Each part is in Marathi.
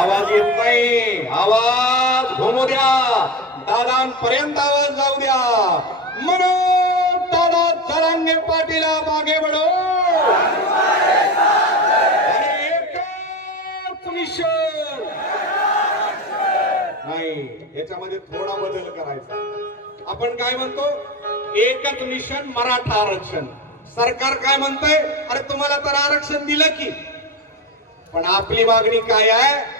आवाज येत नाही, आवाज घुमू द्या, दादांपर्यंत आवाज जाऊ द्या. म्हणून दादा जरांगे पाटीला मागे बढो. अरे एकच मिशन नाही, याच्यामध्ये थोडा बदल करायचा. आपण काय म्हणतो, एकच मिशन मराठा आरक्षण. सरकार काय म्हणतंय, अरे तुम्हाला तर आरक्षण दिलं की, पण आपली मागणी काय आहे,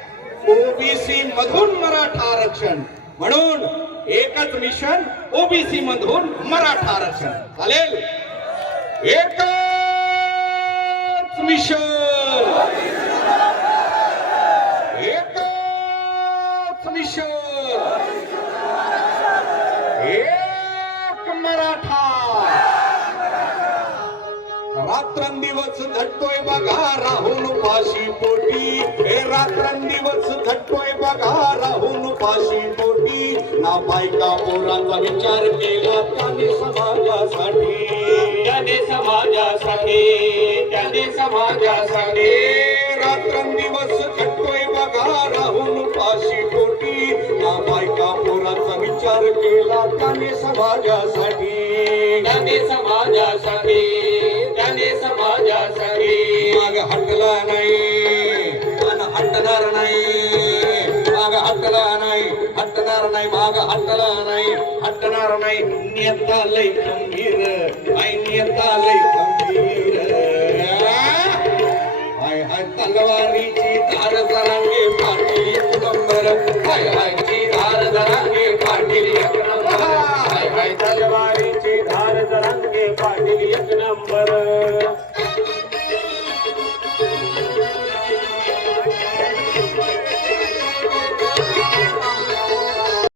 ओबीसी मधून मराठा आरक्षण. म्हणून एकच मिशन, ओबीसी मधून मराठा आरक्षण. चालेल, एकच मिशन, एकच मिशन, एक मराठा. रात्रंदिवस झटतोय बघा राहून पाशी पोटी, हे रात्रंदिवस झटतोय बघा राहून पाशी पोटी. ना बायका पोरांचा विचार केला त्याने समाजासाठी, त्याने समाजासाठी, त्याने समाजासाठी. रात्रंदिवस झटतोय बघा राहून पाशी पोटी. ना बायका पोरांचा विचार केला त्याने समाजासाठी, त्याने समाजासाठी, त्याने समाजासाठी. माग हटला नाही आणि हटणार नाही, माग हटला नाही, हटणार नाही, माग हटला नाही, हटणार नाही. नेता लय खंबीर, आई नेता लय खंबीर. हाय हाय तलवारीची धार